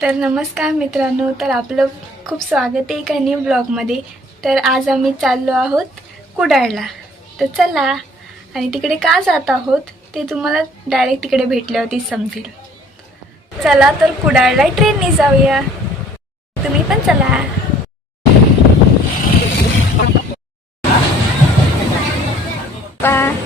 तर नमस्कार मित्रांनो तर आपलं खूप स्वागत आहे एका न्यू ब्लॉगमध्ये तर आज आम्ही चाललो आहोत कुडाळला. तर चला आणि तिकडे का जात आहोत ते तुम्हाला डायरेक्ट तिकडे भेटल्यावरती समजेल. चला तर कुडाळला ट्रेनने जाऊया. तुम्ही पण चला. पा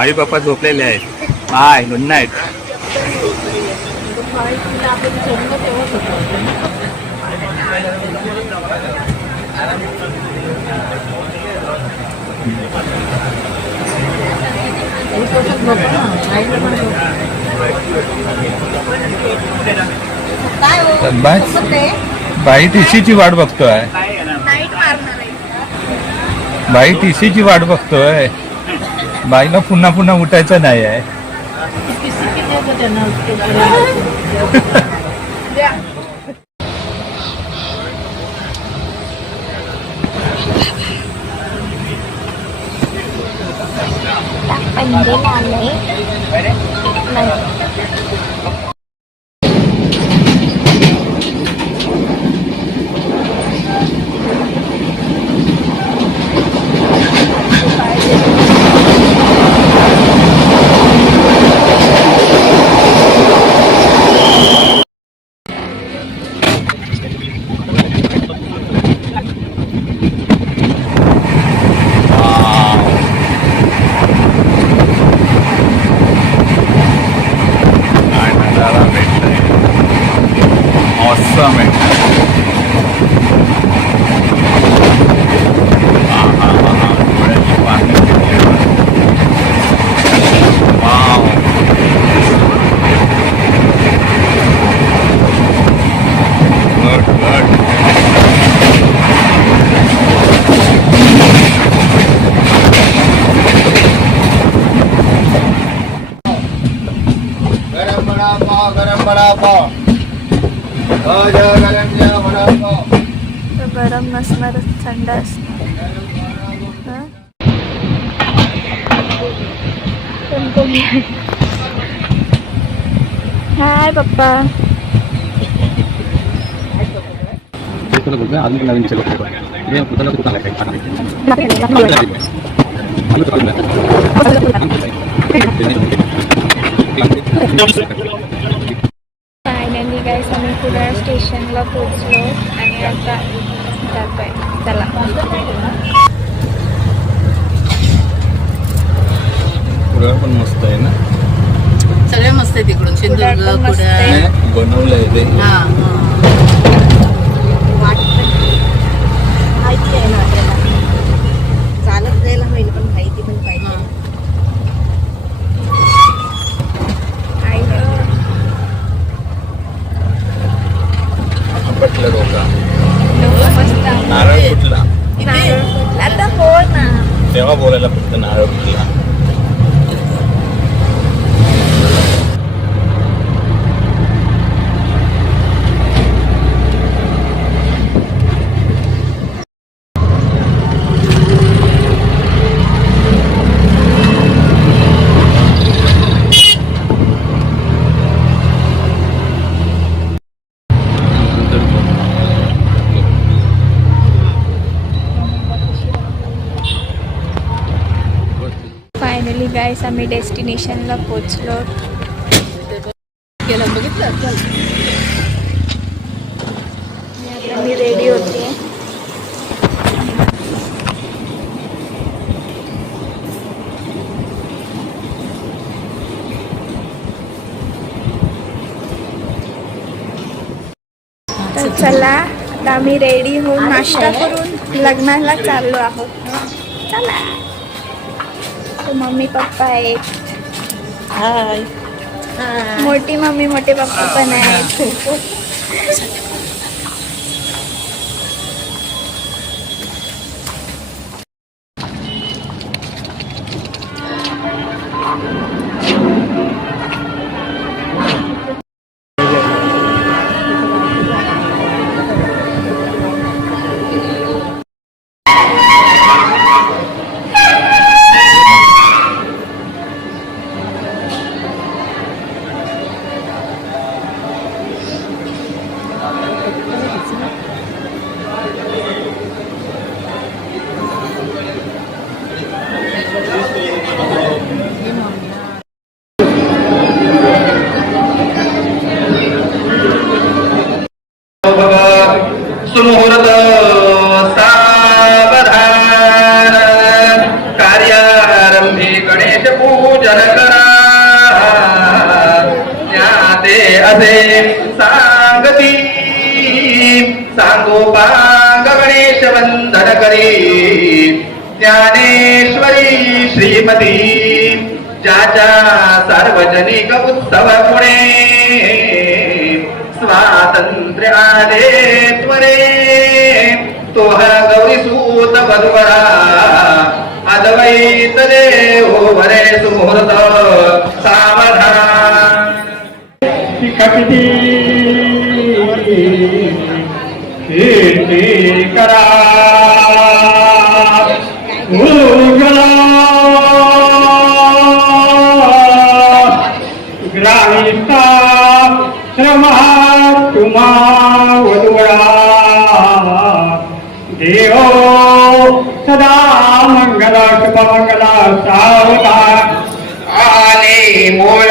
माळी पप्पा झोपलेले आहेत. हाय गुड नाईट बस बाई टीसीची वाट बघतोय. नाईट मारणार आहे बाई टीसीची वाट बघतोय. बाईला पुन्हा पुन्हा उठायचं नाही आहे. पंजे गरम वडापाव अज गरम जा वडापाव तर गरम नसणारच थंड असणार हं? पण कोणी आहे? हाय पप्पा finally guys आम्ही कुडाळ स्टेशनला पोहोचलो आणि आता जातोय. चला. कुडाळ पण मस्त आहे ना? सगळे मस्त आहे तिकडून. सिंधुदुर्ग आहे. नाही, बनवलंय ते. हा हा. माहिती आहे ना आपल्याला चालत जायला होईल पण माहिती कुठलं डोका. नारळ कुठला. आता हो ना तेव्हा बोलायला फक्त नारळ कुठला गाईस आम्ही डेस्टिनेशनला पोहोचलो केलं बघितलं? चल. आणि आता मी रेडी होते. तर चला आता आम्ही रेडी होऊन नाश्ता करून लग्नाला चाललो आहोत. चला. तर मम्मी पप्पा आहेत मोठी मम्मी मोठे पप्पा पण वंदन ज्ञानेश्वरी श्रीमती ज्याच्या सार्वजनिक उत्सव पुणे स्वातंत्र्य आले त्वरे तोह गौरी सूत बधुवरा अद्वैत देव वरे सुमुहूर्त सावधान श्रमा तुम्हा वधुवळा देव सदा मंगला शुभमंगला सावधान। आणि मूळ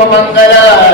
i'm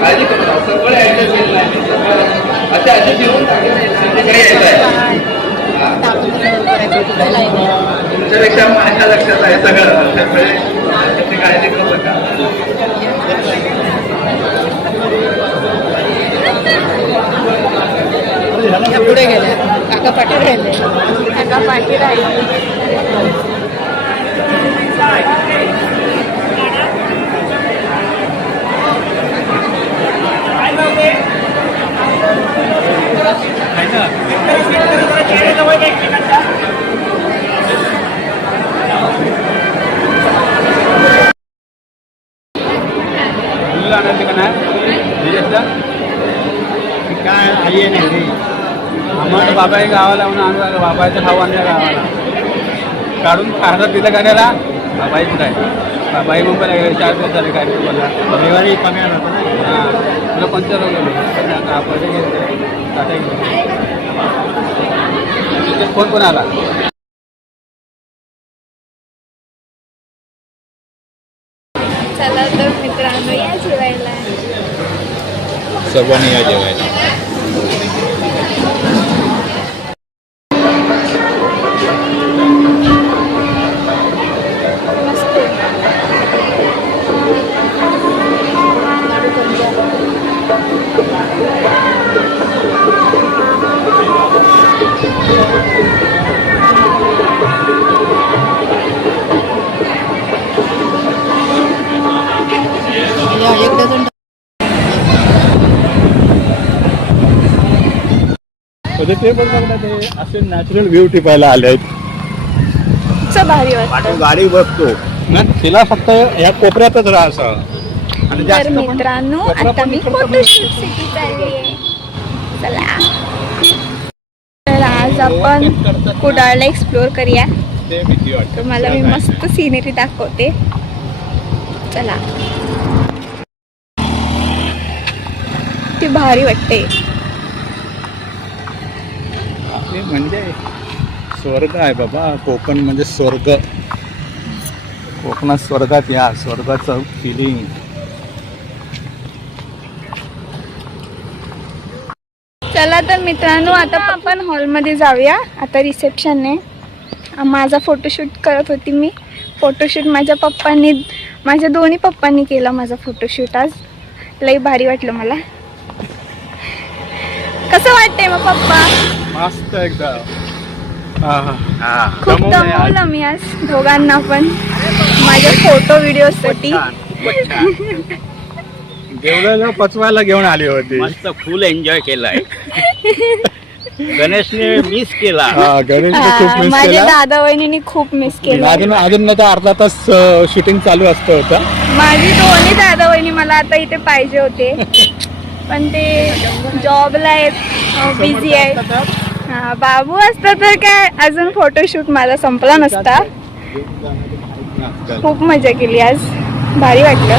काळजी सगळे अच्छा घेऊन संध्याकाळी यायचं आहे. तुमच्यापेक्षा माझ्या लक्षात आहे सगळं त्यामुळे त्याची काळजी करू नका पुढे गेले काका पाठी गेले काका पाटील राहिली काय आई नाही. आम्हाला बाबा गावाला म्हणून आणला बाबाचं भाऊ आणला गावाला काढून खायला दिलं गाड्याला बाबाईच काय बाबाई मुंबईला गेले चार दिवस झाले काय बोलला रविवारी कमी आला होता ना हां तुला कोणत्या रोग फोन पण आला? चला तर मित्रांनो या जेवायला. सर्वांनी या जेवायला. म्हणजे ते ना ते असे नॅचरल व्ह्यू टिपायला आले आहेत. च भारी वाटतं. गाडी बसतो. ना तिला फक्त या कोपऱ्यातच आणि तर जास्त पण मित्रांनो कोपरा आता पण मी फोटोशूट चालली चला. तर आज आपण कुडाळला एक्सप्लोर करूया. ते भीती वाटते. तुम्हाला मी मस्त सिनेरी दाखवते. चला. ती भारी वाटते. हे म्हणजे स्वर्ग आहे बाबा. कोकण म्हणजे स्वर्ग. कोकणात स्वर्गात या. स्वर्गाचं फिलिंग चला तर मित्रांनो आता आपण हॉलमध्ये जाऊया. आता रिसेप्शन आहे. माझा फोटोशूट करत होती मी. फोटोशूट माझ्या पप्पांनी माझ्या दोन्ही पप्पांनी केला माझा फोटोशूट आज. लई भारी वाटलं मला. कसं वाटतंय मग पप्पा? मस्त एकदम खूप. दमवलं मी आज दोघांना पण. माझ्या फोटो व्हिडिओसाठी जेवलेलं पचवायला घेऊन आली होती. मस्त फुल एन्जॉय केलाय. गणेशने मिस केला. हा खूप मिस माझ्या केला. दादा वहिनी खूप मिस केलं. अजून अजून नाही तर अर्धा तास शूटिंग चालू असतं होतं. माझी दोन्ही दादा वहिनी मला आता इथे पाहिजे होते. पण ते जॉबला आहेत बिझी आहेत. हा बाबू असता तर काय अजून फोटोशूट माझा संपला नसता. खूप मजा केली आज. भारी वाटलं.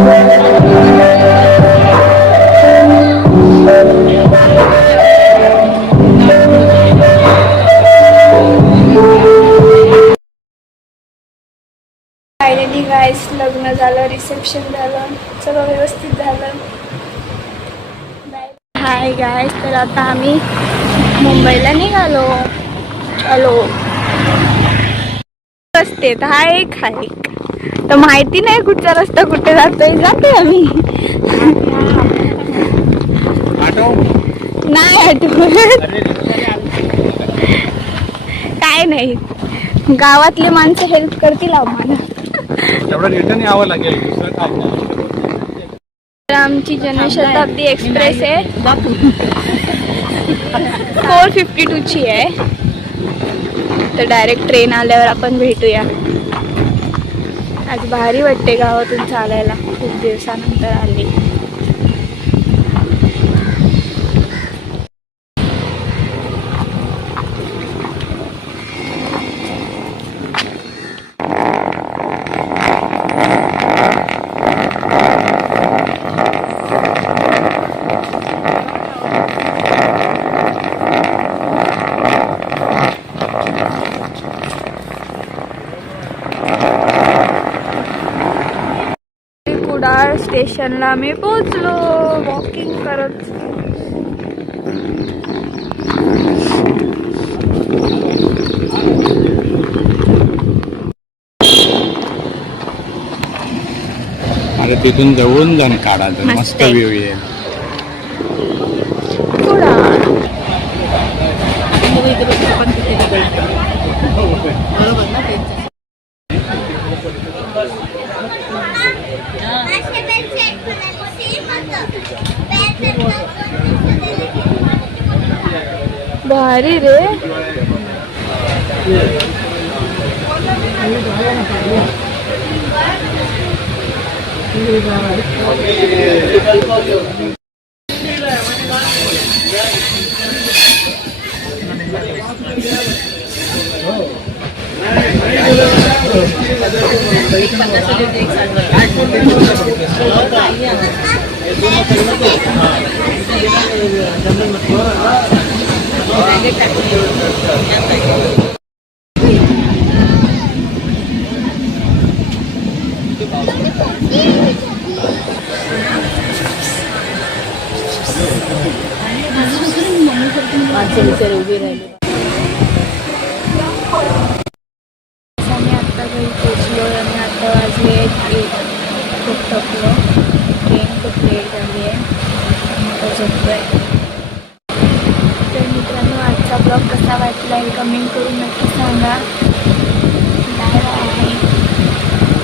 फायनली रिसेप्शन झालं सगळं व्यवस्थित झालं. हाय गायस तर आता आम्ही मुंबईला निघालो. हॅलो रस्ते तर हा एक हा एक तर माहिती नाही कुठचा रस्ता कुठे जातोय जाते आम्ही. नाही आठवत. काय नाही. गावातले माणसं हेल्प करतील आम्हाला. तेवढं रिटर्न यावं लागेल दुसरं काय नाही. तर आमची जनशताब्दी एक्सप्रेस आहे. फोर फिफ्टी टूची आहे. तर डायरेक्ट ट्रेन आल्यावर आपण भेटूया. आज भारी वाटते गावातून चालायला. खूप दिवसानंतर आली. स्टेशनला आम्ही पोहोचलो वॉकिंग करत. तिथून जवळून जाऊन काढायचं मस्त. व्ह्यू येईल कुडाळ बघू इथे बघू आपण किती निघालो. बरोबर ना त्यांचं भारी रे एक पन्नास रुपये एक सांगा बॅगेत टाकली. माणसं विचार उभी राहिली.